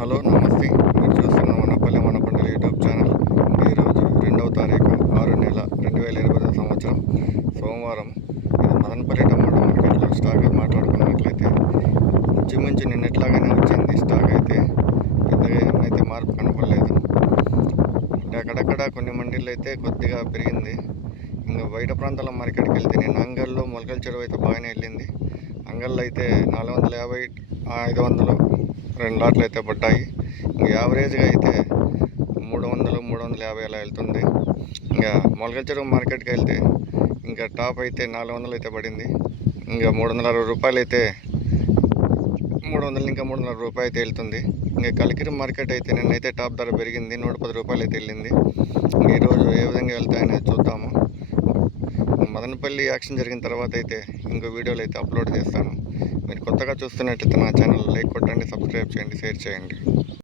Hello నమస్తే. మీరు చూస్తున్న మన పల్లె మన పండుగ యూట్యూబ్ ఛానల్. ఈరోజు రెండవ తారీఖు ఆరు నెల రెండు వేల ఇరవై ఐదు సంవత్సరం. సోమవారం ఇది మదనపల్లి టమాటో మార్కెట్లో స్టాక్ మాట్లాడుకున్నట్లయితే ఇంచుమించు నిన్నట్లాగానే వచ్చింది స్టాక్ అయితే. పెద్దగా ఏమైతే మార్పు కనపడలేదు. అంటే అక్కడక్కడ కొన్ని మండీలు అయితే కొద్దిగా పెరిగింది. ఇంకా బయట ప్రాంతాల మార్కెట్కి వెళ్తే నేను అంగల్లో మొలకల చెరువు అయితే బాగానే వెళ్ళింది. అంగల్లో అయితే నాలుగు వందల యాభై ఐదు వందలు రెండు లాట్లు అయితే పడ్డాయి. ఇంకా యావరేజ్గా అయితే మూడు వందలు మూడు వందల యాభై అలా వెళ్తుంది. ఇంకా మొలకల చెరువు మార్కెట్కి వెళ్తే ఇంకా టాప్ అయితే నాలుగు వందలు అయితే పడింది. ఇంకా మూడు వందల అరవై రూపాయలు అయితే మూడు వందలు ఇంకా మూడు వందల రూపాయలు అయితే వెళ్తుంది. ఇంకా కలికిరి మార్కెట్ అయితే నిన్నైతే టాప్ ధర పెరిగింది నూట పది రూపాయలు అయితే వెళ్ళింది. ఈరోజు మదనపల్లి యాక్షన్ జరిగిన తర్వాత అయితే ఇంకో వీడియోలు అయితే అప్లోడ్ చేస్తాను. మీరు కొత్తగా చూస్తున్నట్లయితే నా ఛానల్ లైక్ కొట్టండి సబ్స్క్రైబ్ చేయండి షేర్ చేయండి.